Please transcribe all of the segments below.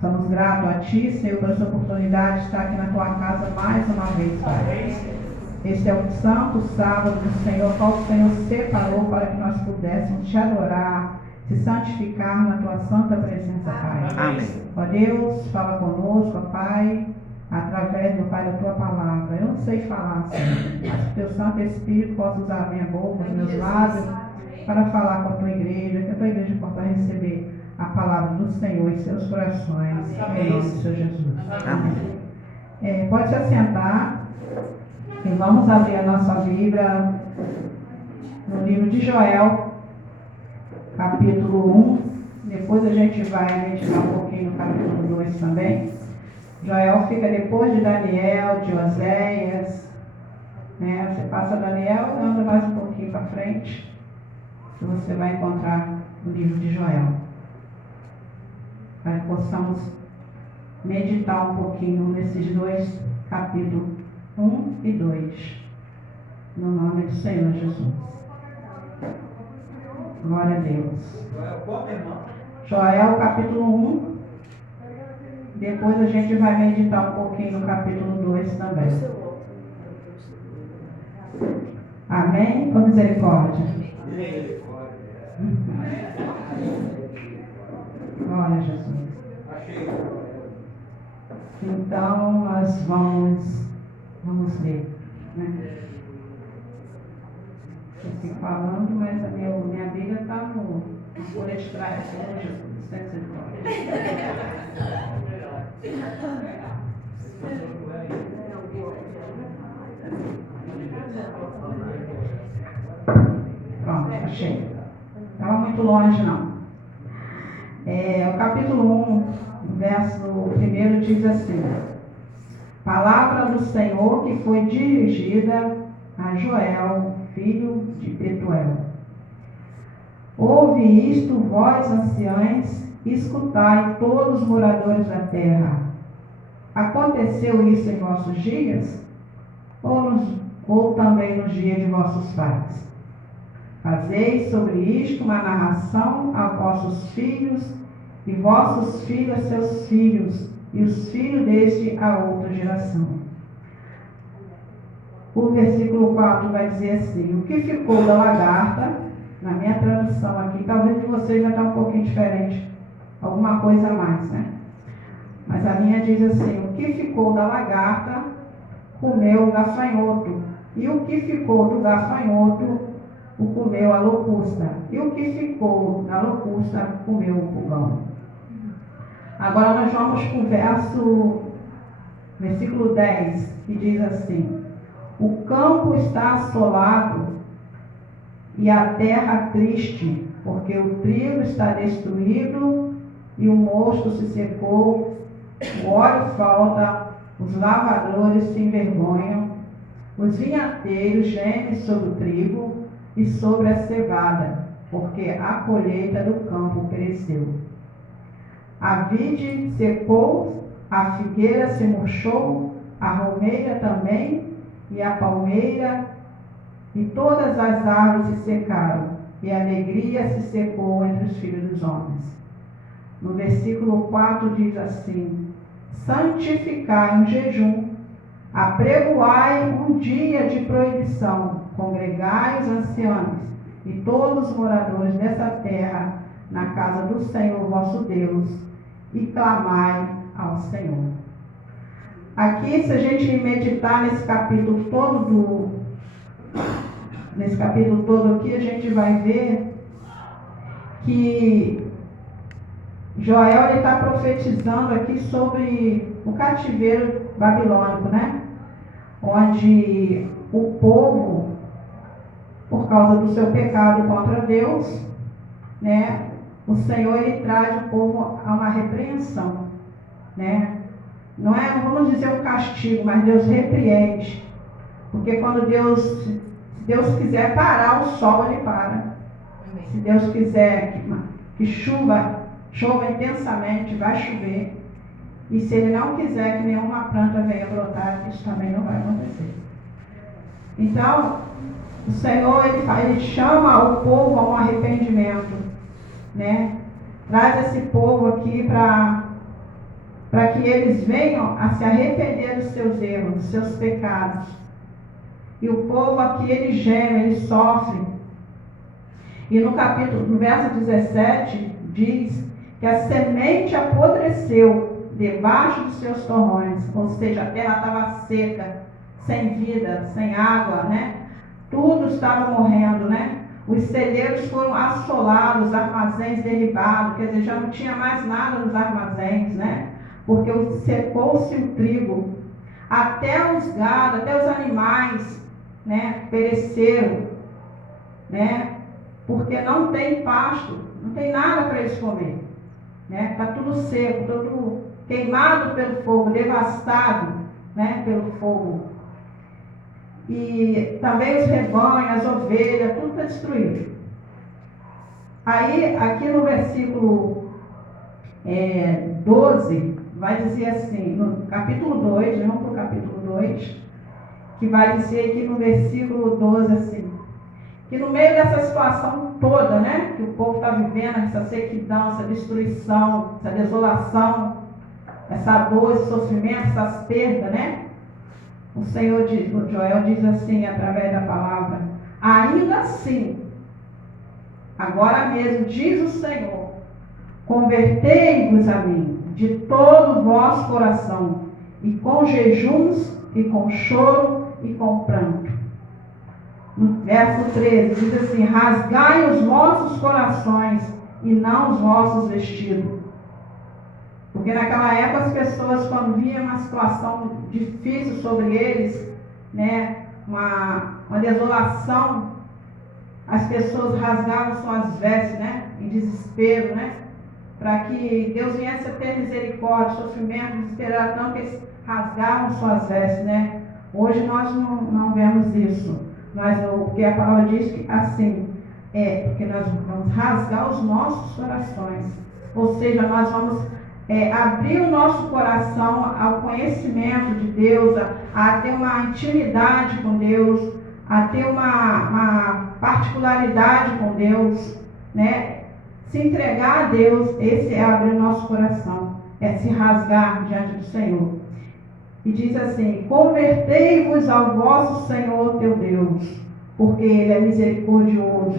Somos gratos a Ti, Senhor, por essa oportunidade de estar aqui na Tua casa mais uma vez, Pai. Este é o santo sábado do Senhor, qual o Senhor separou para que nós pudéssemos Te adorar, se santificar na Tua santa presença, Pai. Amém. Ó Deus, fala conosco, ó Pai, através do Pai da Tua palavra. Eu não sei falar, Senhor, mas que Teu Santo Espírito possa usar a minha boca, os meus lábios, para falar com a Tua igreja, que a Tua igreja possa receber a palavra do Senhor em seus corações, em nome do Senhor Jesus. Amém. Pode se assentar e vamos abrir a nossa Bíblia no livro de Joel, capítulo 1. Depois a gente vai meditar um pouquinho no capítulo 2 também. Joel fica depois de Daniel, de Oséias, né? Você passa Daniel e anda mais um pouquinho para frente, que você vai encontrar o livro de Joel. Para que possamos meditar um pouquinho nesses dois capítulos, 1 e 2, no nome do Senhor Jesus. Glória a Deus. Joel, capítulo 1. Depois a gente vai meditar um pouquinho no capítulo 2 também. Amém? Com misericórdia. Glória a Jesus. Então, nós vamos ler, né? Eu fico falando, mas a minha Bíblia está no folha de trás. Oh, Jesus, sem misericórdia. Pronto, achei. Estava muito longe, não. O capítulo 1, verso 1 diz assim: Palavra do Senhor que foi dirigida a Joel, filho de Betuel. Ouve isto, vós anciães, escutai todos os moradores da terra. Aconteceu isso em vossos dias? Ou também nos dias de vossos pais? Fazeis sobre isto uma narração a vossos filhos, e vossos filhos a seus filhos, e os filhos deste a outra geração. O versículo 4 vai dizer assim: o que ficou da lagarta, na minha tradução aqui, talvez de vocês vai estar um pouquinho diferente, alguma coisa a mais, né? Mas a minha diz assim: o que ficou da lagarta, comeu o gafanhoto, e o que ficou do gafanhoto, o comeu a locusta, e o que ficou da locusta, comeu o pulgão. Agora nós vamos para o versículo 10, que diz assim: o campo está assolado e a terra triste, porque o trigo está destruído e o mosto se secou, o óleo falta, os lavadores se envergonham, os vinhateiros gemem sobre o trigo e sobre a cevada, porque a colheita do campo pereceu. A vide secou, a figueira se murchou, a romeira também, e a palmeira, e todas as árvores se secaram, e a alegria se secou entre os filhos dos homens. No versículo 4 diz assim: santificai um jejum, apregoai um dia de proibição, congregai os anciãos e todos os moradores dessa terra na casa do Senhor vosso Deus, e clamai ao Senhor. Aqui, se a gente meditar nesse capítulo todo aqui, a gente vai ver que Joel está profetizando aqui sobre o cativeiro babilônico, né? Onde o povo, por causa do seu pecado contra Deus, né? O Senhor, ele traz o povo a uma repreensão, né? Não vamos dizer um castigo, mas Deus repreende. Porque quando se Deus quiser parar o sol, ele para. Se Deus quiser que chova intensamente, vai chover. E se ele não quiser que nenhuma planta venha brotar, isso também não vai acontecer. Então, o Senhor, ele chama o povo a um arrependimento, né? Traz esse povo aqui para para que eles venham a se arrepender dos seus erros, dos seus pecados. E o povo aqui, ele geme, ele sofre. E no verso 17, diz que a semente apodreceu debaixo dos seus torrões, ou seja, a terra estava seca, sem vida, sem água, né? Tudo estava morrendo, né? Os celeiros foram assolados, os armazéns derribados, quer dizer, já não tinha mais nada nos armazéns, né? Porque secou-se o trigo, até os gados, até os animais, né, pereceram, né? Porque não tem pasto, não tem nada para eles comer, né? Está tudo seco, tudo queimado pelo fogo, devastado, né, pelo fogo. E também os rebanhos, as ovelhas, tudo está destruído. Aí, aqui no versículo 12, vai dizer assim, no capítulo 2, vamos para o capítulo 2, que vai dizer aqui no versículo 12 assim, que no meio dessa situação toda, né, que o povo está vivendo, essa sequidão, essa destruição, essa desolação, essa dor, esse sofrimento, essas perdas, né? O Senhor diz, o Joel diz assim, através da palavra, ainda assim, agora mesmo, diz o Senhor, convertei-vos a mim de todo o vosso coração, e com jejuns, e com choro, e com pranto. No verso 13, diz assim, rasgai os vossos corações, e não os vossos vestidos. Porque naquela época as pessoas, quando viam uma situação difícil sobre eles, né, uma desolação, as pessoas rasgavam suas vestes, né, em desespero, né, para que Deus viesse a ter misericórdia, sofrimento, desesperar tanto que eles rasgavam suas vestes, né. Hoje nós não vemos isso, porque a palavra diz que assim, porque nós vamos rasgar os nossos corações, ou seja, nós vamos abrir o nosso coração ao conhecimento de Deus, a ter uma intimidade com Deus, a ter uma particularidade com Deus, né? Se entregar a Deus, esse é abrir o nosso coração, é se rasgar diante do Senhor. E diz assim, convertei-vos ao vosso Senhor teu Deus, porque Ele é misericordioso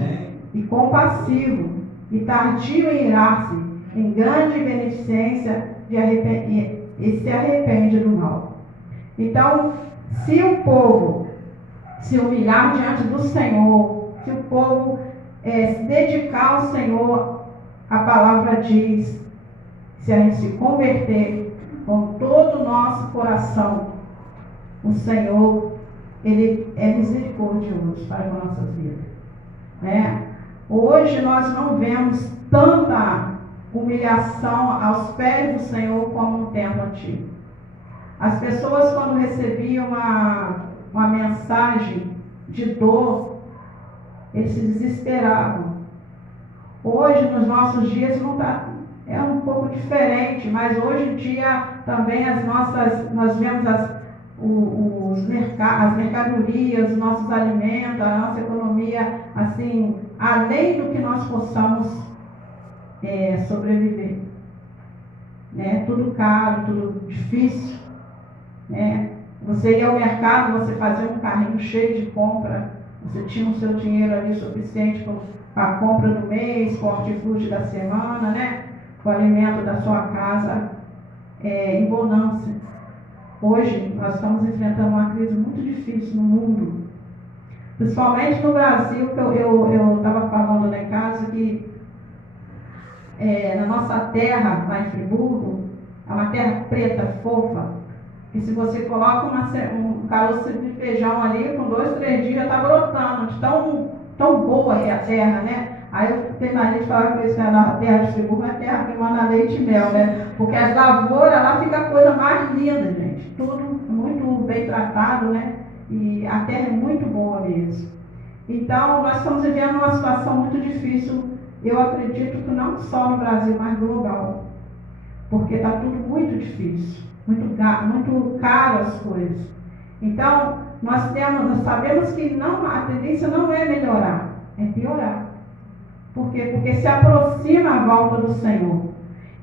e compassivo, e tardio em irar-se, em grande beneficência, e se arrepende do mal. Então, se o povo se humilhar diante do Senhor, se o povo se dedicar ao Senhor, a palavra diz, se a gente se converter com todo o nosso coração, o Senhor, Ele é misericordioso para as nossas vidas, né? Hoje nós não vemos tanta humilhação aos pés do Senhor como no tempo antigo. As pessoas, quando recebiam uma mensagem de dor, eles se desesperavam. Hoje, nos nossos dias, não tá, é um pouco diferente, mas hoje em dia também nós vemos as mercadorias, os nossos alimentos, a nossa economia, assim, além do que nós possamos sobreviver, né? Tudo caro, tudo difícil, né? Você ia ao mercado, você fazia um carrinho cheio de compra, você tinha o seu dinheiro ali suficiente para a compra do mês, com o hortifruti da semana, né? Com o alimento da sua casa em bonança. Hoje nós estamos enfrentando uma crise muito difícil no mundo, principalmente no Brasil, que eu estava falando lá em casa que na nossa terra, lá em Friburgo, é uma terra preta, fofa, e se você coloca um caroço de feijão ali, com 2, 3 dias já está brotando, de tão boa é a terra, né? Aí eu tenho mais gente falar que isso é na terra de Friburgo, é a terra que manda leite e mel, né? Porque as lavouras lá fica a coisa mais linda, gente, tudo muito bem tratado, né? E a terra é muito boa mesmo. Então, nós estamos vivendo uma situação muito difícil. Eu acredito que não só no Brasil, mas global, porque está tudo muito difícil, muito caro as coisas. Então, nós sabemos que a tendência não é melhorar, é piorar. Por quê? Porque se aproxima a volta do Senhor.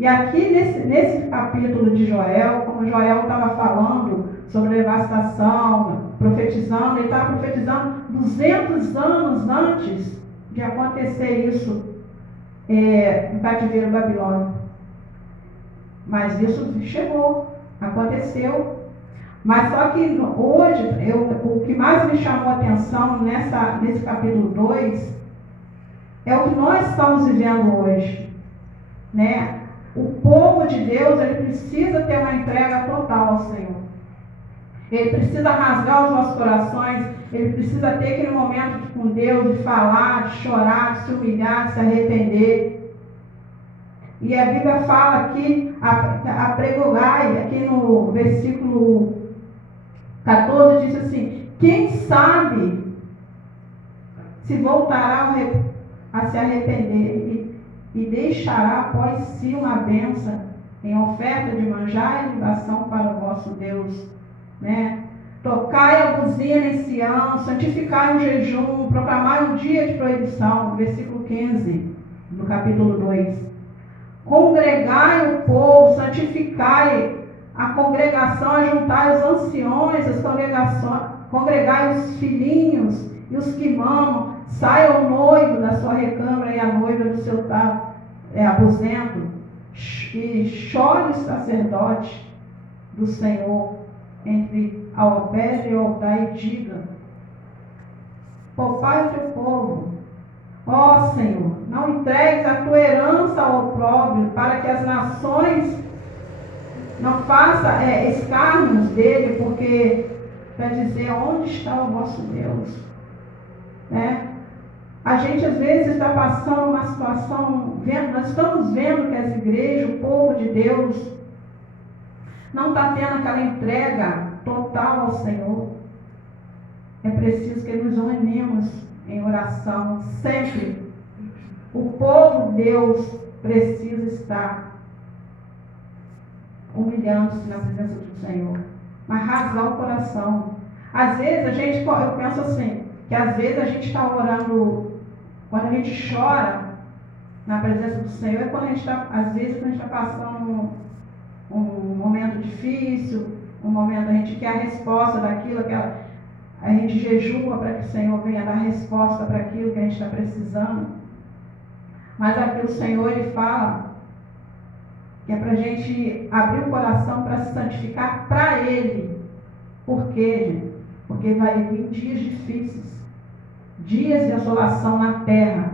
E aqui nesse capítulo capítulo de Joel, como Joel estava falando sobre devastação, profetizando, ele estava profetizando 200 anos antes de acontecer isso no cativeiro babilônico. Mas isso chegou, aconteceu. Mas só que hoje, o que mais me chamou a atenção nesse capítulo 2 é o que nós estamos vivendo hoje, né? O povo de Deus, ele precisa ter uma entrega total ao Senhor. Ele precisa rasgar os nossos corações, ele precisa ter aquele momento com Deus, de falar, de chorar, de se humilhar, de se arrepender. E a Bíblia fala aqui, apregoai, aqui no versículo 14, diz assim: quem sabe se voltará a se arrepender e deixará após si uma bênção em oferta de manjar e libação para o vosso Deus, né? Tocai a buzina em Sião, santificai um jejum, proclamai um dia de proibição, versículo 15 do capítulo 2. Congregai o povo, santificai a congregação, ajuntai os anciões, as congregações, congregai os filhinhos e os que mamam, saia o noivo da sua recâmara e a noiva do seu aposento, e chore o sacerdote do Senhor entre ao alpendre e ao altar, e diga: poupai o teu povo, ó Senhor, não entregues a tua herança ao opróbrio, para que as nações não façam escárnios dele, porque para dizer onde está o vosso Deus, né? A gente às vezes está passando uma situação, nós estamos vendo que as igrejas, o povo de Deus, não está tendo aquela entrega total ao Senhor. É preciso que nos unimos em oração sempre. O povo de Deus precisa estar humilhando-se na presença do Senhor, mas rasgar o coração. Às vezes eu penso assim, que às vezes a gente está orando, quando a gente chora na presença do Senhor, é quando a gente está, às vezes, quando a gente está passando um momento difícil, um momento a gente quer a resposta daquilo, a gente jejua para que o Senhor venha dar resposta para aquilo que a gente está precisando. Mas aqui o Senhor, ele fala que é para a gente abrir o coração para se santificar para Ele. Por quê, gente? Porque vai vir dias difíceis, dias de assolação na terra.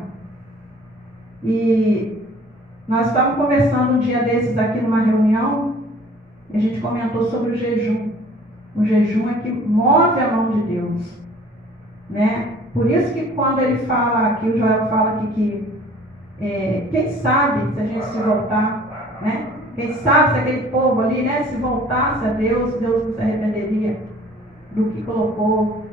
E nós estávamos conversando um dia desses aqui numa reunião, e a gente comentou sobre o jejum. O jejum é que move a mão de Deus, né? Por isso que quando ele fala aqui, o Joel fala aqui que quem sabe se a gente se voltar, né? Quem sabe se aquele povo ali, né, se voltasse a Deus, Deus não se arrependeria do que colocou,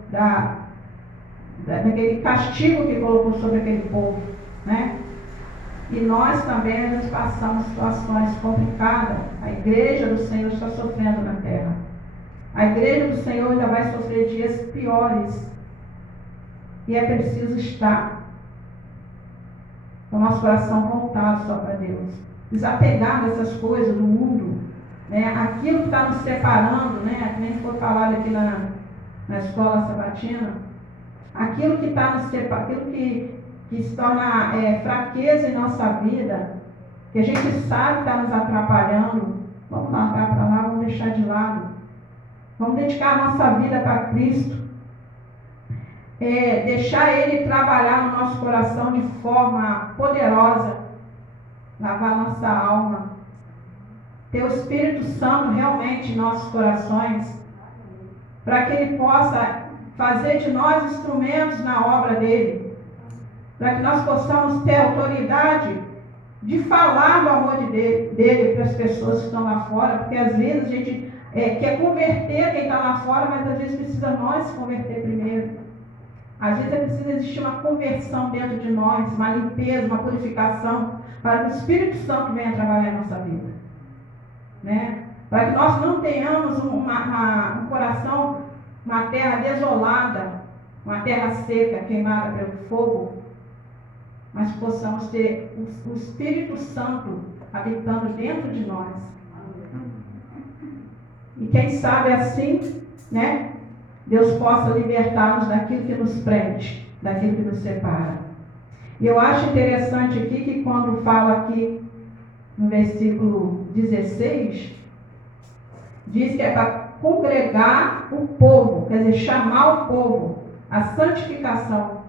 daquele castigo que colocou sobre aquele povo, né? E nós também nós passamos situações complicadas. A igreja do Senhor está sofrendo na terra. A igreja do Senhor ainda vai sofrer dias piores. E é preciso estar com o nosso coração voltado só para Deus. Desapegar dessas coisas do mundo, né? Aquilo que está nos separando, né? Que nem foi falado aqui na escola sabatina. Aquilo que está nos separando, aquilo que se torna fraqueza em nossa vida, que a gente sabe que está nos atrapalhando, vamos largar para lá, vamos deixar de lado. Vamos dedicar a nossa vida para Cristo. Deixar Ele trabalhar no nosso coração de forma poderosa, lavar nossa alma, ter o Espírito Santo realmente em nossos corações, para que Ele possa fazer de nós instrumentos na obra dEle, para que nós possamos ter autoridade de falar do amor dEle para as pessoas que estão lá fora, porque às vezes a gente quer converter quem está lá fora, mas às vezes precisa nós se converter primeiro. Às vezes precisa existir uma conversão dentro de nós, uma limpeza, uma purificação, para que o Espírito Santo venha trabalhar em nossa vida, né? Para que nós não tenhamos um coração, uma terra desolada, uma terra seca, queimada pelo fogo, mas possamos ter o Espírito Santo habitando dentro de nós. E quem sabe assim, né, Deus possa libertar-nos daquilo que nos prende, daquilo que nos separa. E eu acho interessante aqui que quando fala aqui no versículo 16, diz que é para congregar o povo, quer dizer, chamar o povo, a santificação,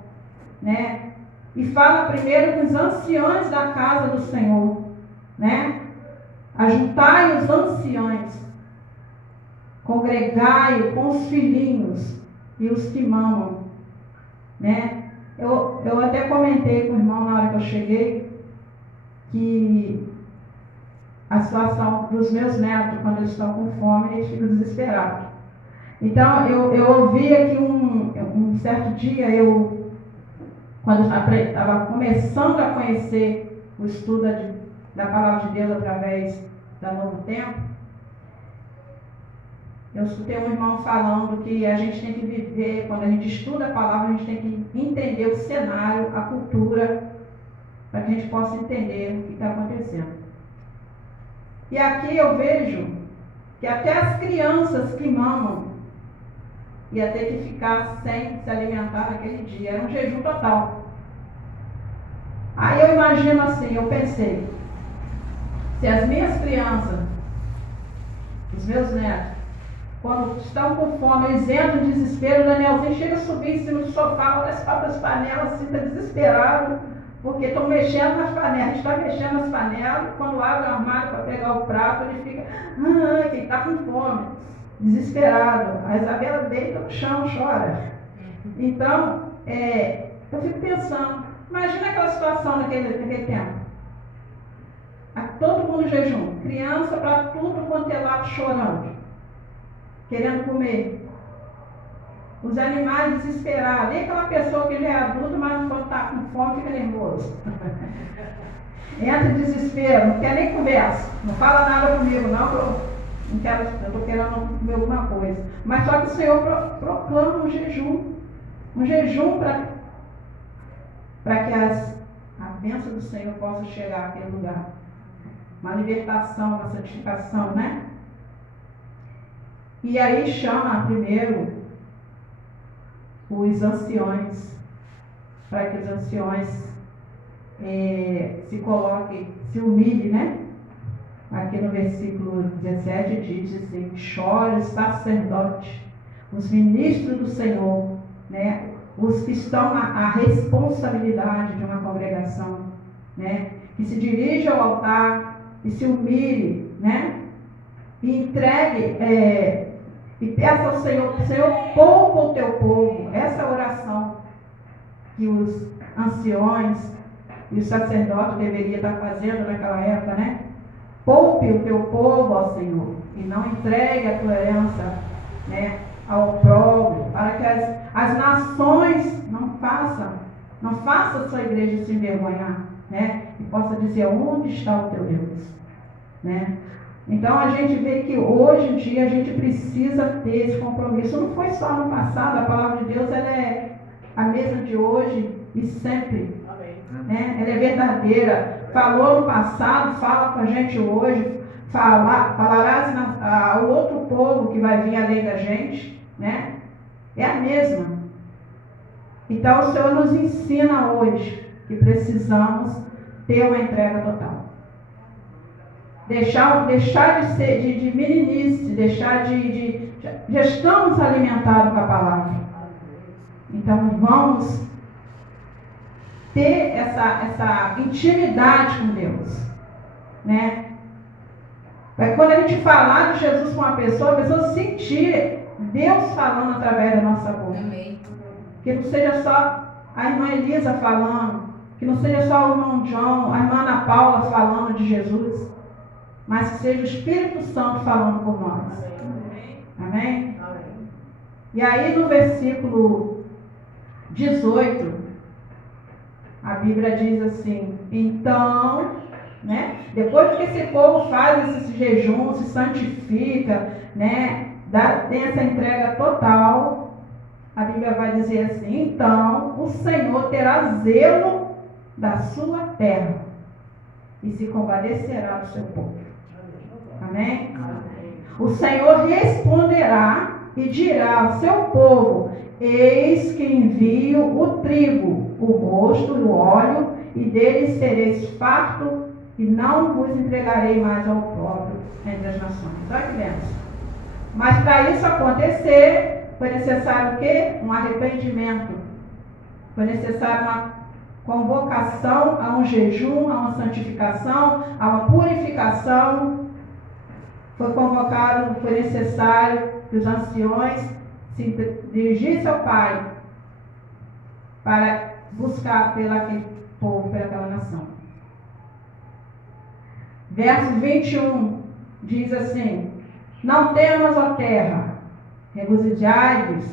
né? E fala primeiro com os anciões da casa do Senhor, né? Ajuntai os anciões, congregai-o com os filhinhos e os que mamam, né? Eu até comentei com o irmão na hora que eu cheguei que a situação dos meus netos, quando eles estão com fome, eles ficam desesperados. Então, eu ouvi aqui um certo dia, quando eu estava começando a conhecer o estudo da Palavra de Deus através da Novo Tempo, eu escutei um irmão falando que a gente tem que viver, quando a gente estuda a Palavra, a gente tem que entender o cenário, a cultura, para que a gente possa entender o que está acontecendo. E aqui eu vejo que até as crianças que mamam ia ter que ficar sem se alimentar naquele dia. Era um jejum total. Aí eu imagino assim, eu pensei, se as minhas crianças, os meus netos, quando estão com fome, eles entram em desespero, o Danielzinho chega a subir em cima do sofá, olha as próprias panelas, assim, está desesperado, porque estão mexendo nas panelas, a gente está mexendo nas panelas, quando abre o armário para pegar o prato, ele fica, quem está com fome, desesperado. A Isabela deita no chão, chora. Então, eu fico pensando, imagina aquela situação naquele tempo. Todo mundo em jejum, criança para tudo quanto é lado chorando, querendo comer. Os animais desesperados. E aquela pessoa que já é adulta, mas quando está com fome, fica nervoso. Entra em desespero, não quer nem conversa. Não fala nada comigo, não, eu estou querendo comer alguma coisa. Mas só que o Senhor proclama um jejum para que a bênção do Senhor possa chegar àquele lugar. Uma libertação, uma santificação, né? E aí chama primeiro os anciões, para que os anciões se coloquem, se humilhem, né? Aqui no versículo 17 diz assim, chora o sacerdote, os ministros do Senhor, né? Os que estão à responsabilidade de uma congregação, né? Que se dirige ao altar e se humilhe, né? E entregue, e peça ao Senhor, poupa o teu povo. Essa é a oração que os anciões e os sacerdotes deveriam estar fazendo naquela época, né? Poupe o teu povo ao Senhor e não entregue a tua herança, né, ao opróbrio, para que as nações não façam a sua igreja se envergonhar, né? E possa dizer, onde está o teu Deus, né? Então a gente vê que hoje em dia a gente precisa ter esse compromisso. Não foi só no passado, a palavra de Deus ela é a mesma de hoje e sempre. Né? Ela é verdadeira. Falou no passado, fala com a gente hoje. Falarás ao outro povo que vai vir além da gente. Né? É a mesma. Então o Senhor nos ensina hoje que precisamos ter uma entrega total. Deixar de ser de meninice, já estamos alimentados com a palavra. Então vamos ter essa intimidade com Deus, né? Quando a gente falar de Jesus com uma pessoa, a pessoa sentir Deus falando através da nossa boca. Amém. Que não seja só a irmã Elisa falando, que não seja só o irmão John, a irmã Ana Paula falando de Jesus, mas que seja o Espírito Santo falando por nós. Amém? Amém? E aí no versículo 18, a Bíblia diz assim, então, né, depois que esse povo faz esse jejum, se santifica, né, tem essa entrega total, a Bíblia vai dizer assim, então o Senhor terá zelo da sua terra e se compadecerá do seu povo. Amém? Amém? O Senhor responderá e dirá ao seu povo: eis que envio o trigo, o mosto e o óleo, e deles sereis farto, e não vos entregarei mais ao próprio entre as nações. Olha que benção. Mas para isso acontecer, foi necessário o quê? Um arrependimento. Foi necessário uma convocação a um jejum, a uma santificação, a uma purificação. Foi convocado, foi necessário que os anciões se dirigissem ao Pai para buscar pelaquele povo, pelaquela nação. Verso 21 diz assim: não temas, ó terra, regozijai-vos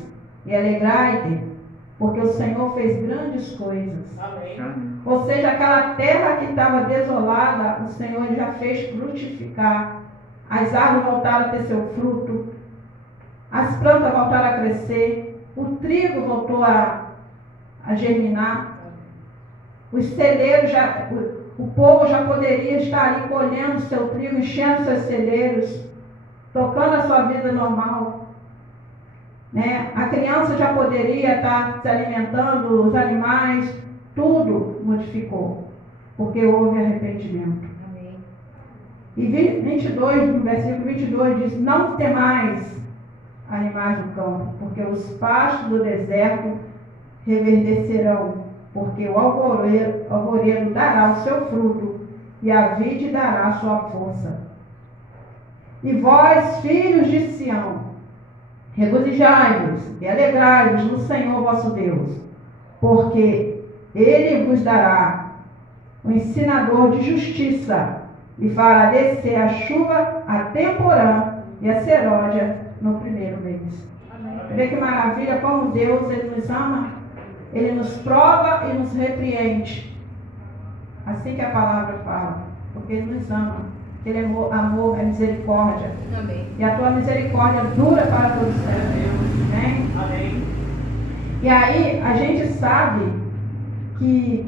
e alegrai-te, porque o Senhor fez grandes coisas. Amém. Ou seja, aquela terra que estava desolada, o Senhor já fez frutificar. As árvores voltaram a ter seu fruto, as plantas voltaram a crescer, o trigo voltou a germinar, os celeiros o povo já poderia estar ali colhendo o seu trigo, enchendo seus celeiros, tocando a sua vida normal. Né? A criança já poderia estar se alimentando, os animais, tudo modificou, porque houve arrependimento. Amém. E 22, no versículo 22 diz: não temais, animais do campo, porque os pastos do deserto reverdecerão, porque o alvoreiro dará o seu fruto, e a vide dará a sua força. E vós, filhos de Sião, regozijai-vos e alegrai-vos no Senhor vosso Deus, porque Ele vos dará o ensinador de justiça, e fará descer a chuva a temporã e a seródia no primeiro mês. Vê que maravilha, como Deus, Ele nos ama. Ele nos prova e nos repreende. Assim que a palavra fala. Porque Ele nos ama. Ele é amor, é misericórdia. Amém. E a tua misericórdia dura para todos sempre. Amém? Amém. E aí, a gente sabe que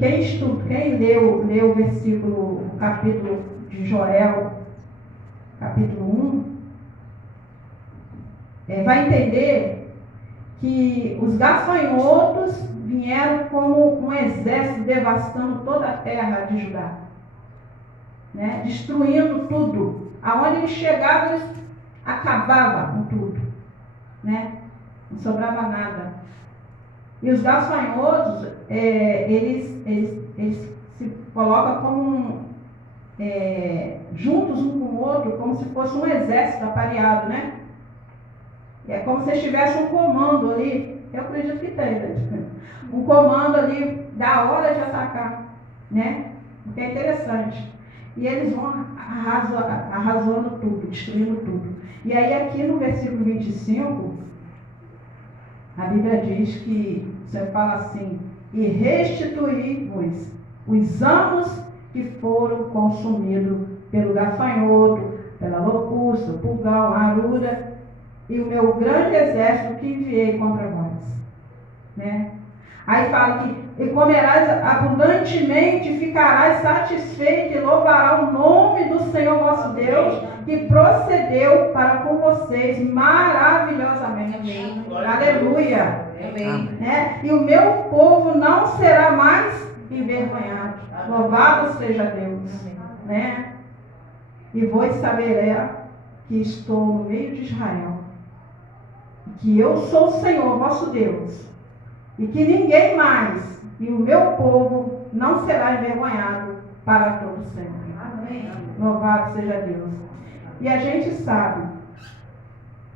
quem leu o versículo, o capítulo de Joel, capítulo 1, vai entender que os gafanhotos vieram como um exército devastando toda a terra de Judá, né? Destruindo tudo. Aonde eles chegavam, eles acabavam com tudo, né? Não sobrava nada. E os gafanhotos, eles se colocam como juntos um com o outro, como se fosse um exército apareado, né? É como se tivesse um comando ali. Eu acredito que tem, né? Um comando ali da hora de atacar, né? Porque é interessante. E eles vão arrasando tudo, destruindo tudo. E aí aqui no versículo 25, a Bíblia diz que, você fala assim: e restituí-vos os anos que foram consumidos pelo gafanhoto, pela locusta, pulgão, arura, e o meu grande exército que enviei contra vós. Né? Aí fala que e comerás abundantemente, ficarás satisfeito e louvará o nome do Senhor vosso Deus, que procedeu para com vocês maravilhosamente. Amém. Aleluia. Amém. Né? E o meu povo não será mais envergonhado. Louvado seja Deus. Né? E vós saberá que estou no meio de Israel, que eu sou o Senhor vosso Deus, e que ninguém mais, e o meu povo não será envergonhado para todo sempre. Amém. Louvado seja Deus. E a gente sabe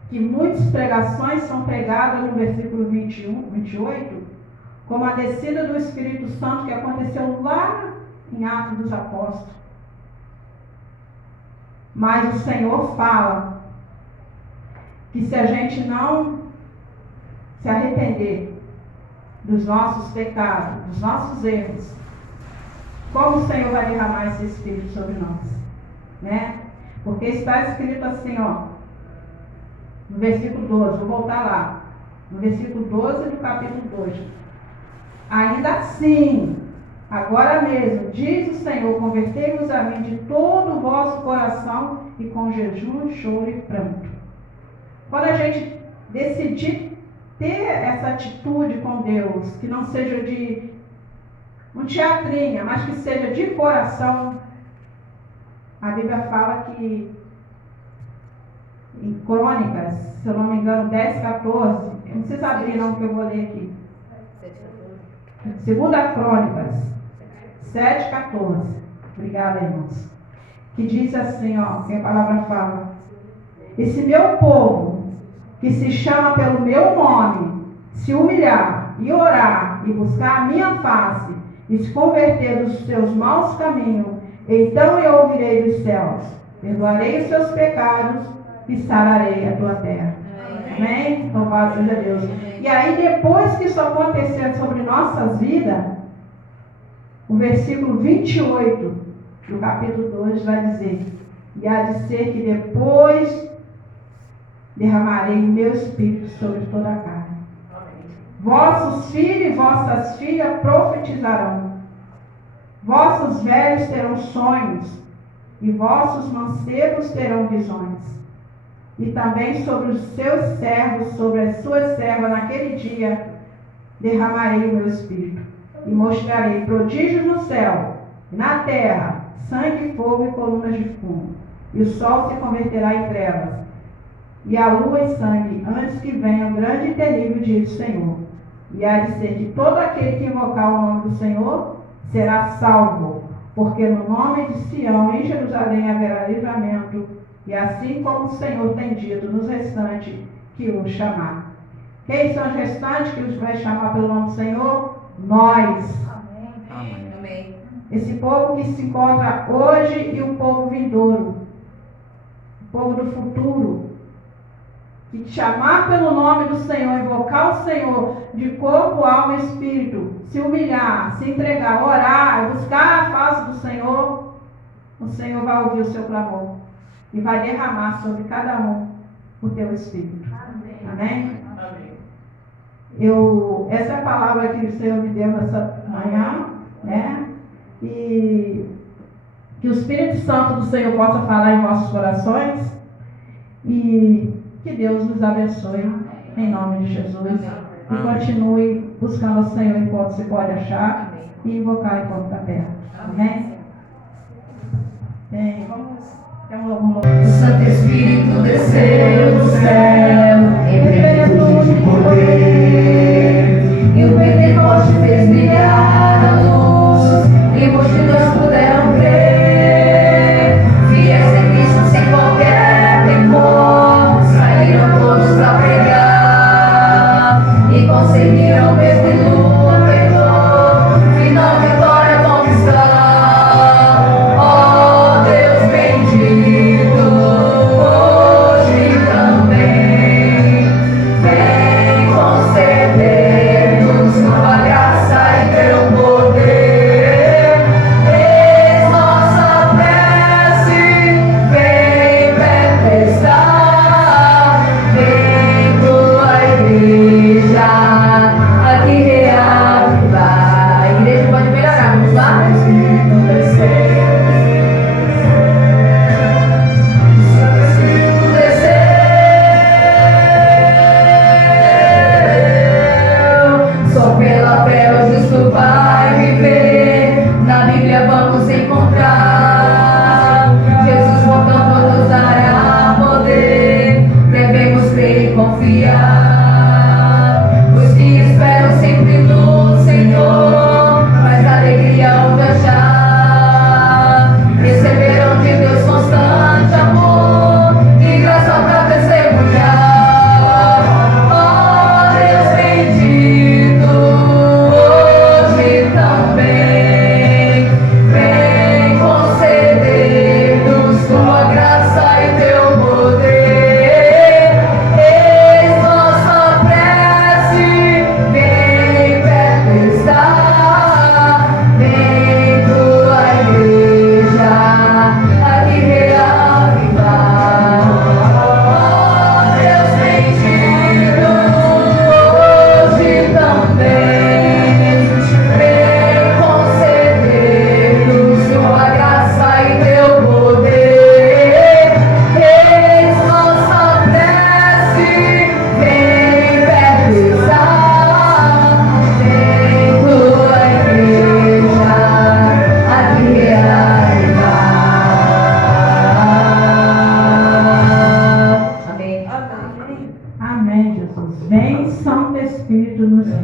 que muitas pregações são pregadas no versículo 28, como a descida do Espírito Santo que aconteceu lá em Atos dos Apóstolos. Mas o Senhor fala que se a gente não se arrepender dos nossos pecados, dos nossos erros, como o Senhor vai derramar esse Espírito sobre nós? Né? Porque está escrito assim, ó, no versículo 12, vou voltar lá, no versículo 12 do capítulo 2. Ainda assim, Agora mesmo, diz o Senhor, convertei-vos a mim de todo o vosso coração e com jejum, choro e pranto. Quando a gente decidir ter essa atitude com Deus, que não seja de um teatrinha, mas que seja de coração, a Bíblia fala que em Crônicas, se eu não me engano, 10, 14, eu não precisa abrir não, que eu vou ler aqui. 2 Crônicas 7, 14. Obrigada, irmãos. Que diz assim, ó, que a palavra fala: esse meu povo, que se chama pelo meu nome, se humilhar e orar e buscar a minha face e se converter dos seus maus caminhos, então eu ouvirei dos céus, perdoarei os seus pecados e sararei a tua terra. Amém? Louvado seja Deus. E aí, depois que isso acontecer sobre nossas vidas, o versículo 28 do capítulo 2 vai dizer: e há de ser que depois derramarei o meu espírito sobre toda a carne. Vossos filhos e vossas filhas profetizarão. Vossos velhos terão sonhos, e vossos mancebos terão visões. E também sobre os seus servos, sobre as suas servas, naquele dia, derramarei o meu espírito. E mostrarei prodígios no céu e na terra, sangue, fogo e colunas de fumo. E o sol se converterá em trevas, e a lua em sangue, antes que venha o grande e terrível dia do Senhor. E há de ser que todo aquele que invocar o nome do Senhor será salvo, porque no nome de Sião, em Jerusalém, haverá livramento, e assim como o Senhor tem dito nos restantes que o chamar. Quem são os restantes que os vai chamar pelo nome do Senhor? Nós. Amém. Esse povo que se encontra hoje e o povo vindouro, o povo do futuro, que chamar pelo nome do Senhor, invocar o Senhor de corpo, alma e espírito, se humilhar, se entregar, orar, buscar a face do Senhor, o Senhor vai ouvir o seu clamor e vai derramar sobre cada um o teu espírito. Amém? Essa é a palavra que o Senhor me deu nessa manhã, né? E que o Espírito Santo do Senhor possa falar em nossos corações e que Deus nos abençoe em nome de Jesus. E continue buscando o Senhor enquanto se pode achar e invocar enquanto está perto. Amém? Tem algum lugar? O Santo Espírito desceu do céu em plenitude de poder, e o Pentecoste fez brilhar a luz, e multidões puderam crer. Fiéis em Cristo sem qualquer temor, saíram todos para pregar, e conseguiram mesmo iluminar, final vitória conquistar. Ó Deus bendito,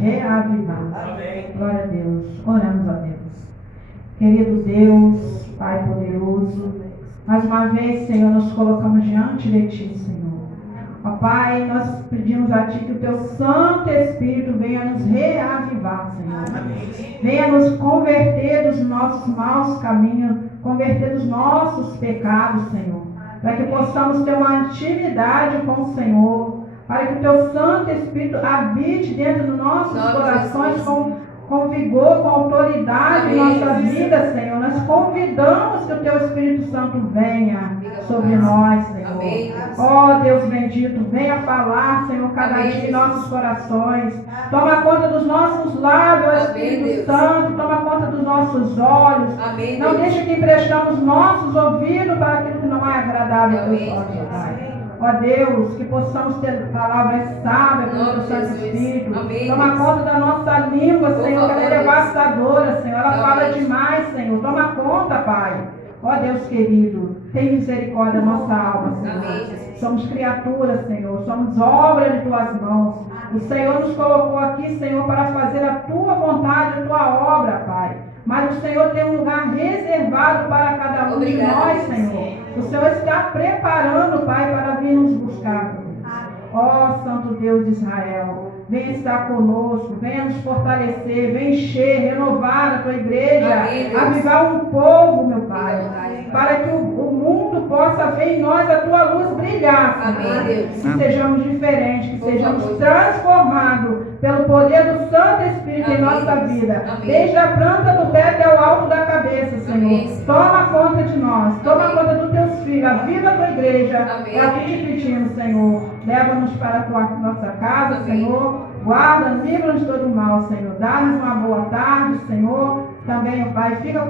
reavivar. Amém. Glória a Deus. Oramos a Deus. Querido Deus, Pai poderoso, mais uma vez, Senhor, nos colocamos diante de Ti, Senhor. Ó Pai, nós pedimos a Ti que o Teu Santo Espírito venha nos reavivar, Senhor. Amém. Venha nos converter dos nossos maus caminhos, converter dos nossos pecados, Senhor. Para que possamos ter uma intimidade com o Senhor. Para que o Teu Santo Espírito habite dentro dos nossos corações com vigor, com autoridade em nossas vidas, Senhor. Nós convidamos que o Teu Espírito Santo venha sobre nós, Senhor. Ó Deus bendito, venha falar, Senhor, cada dia em nossos corações. Toma conta dos nossos lábios, Espírito Santo. Toma conta dos nossos olhos. Não deixe que emprestamos nossos ouvidos para aquilo que não é agradável aos teus olhos, Pai. Ó Deus, que possamos ter palavras sábias pelo Teu Santo Espírito. Toma conta da nossa língua, Senhor, que ela é devastadora, Senhor. Ela fala demais, Senhor. Toma conta, Pai. Ó Deus querido, tem misericórdia da nossa alma, Senhor. Somos criaturas, Senhor. Somos obra de Tuas mãos. O Senhor nos colocou aqui, Senhor, para fazer a Tua vontade, a Tua obra, Pai. Mas o Senhor tem um lugar reservado para cada um de nós, Senhor. O Senhor está preparando, Pai, para vir nos buscar. Ó Santo Deus de Israel, venha estar conosco, venha nos fortalecer, venha encher, renovar a Tua igreja, avivar um povo, meu Pai, para que o mundo possa ver em nós a Tua luz brilhar, Senhor. Que sejamos diferentes, que sejamos transformados pelo poder do Santo Espírito em nossa vida, desde a planta do pé até o alto da cabeça, Senhor. Toma conta de nós, toma conta dos Teus filhos, aviva a Tua igreja, é o que te pedimos, Senhor. Leva-nos para a nossa casa, Senhor. Guarda, livra-nos de todo mal, Senhor. Dá-nos uma boa tarde, Senhor. Também, Pai, fica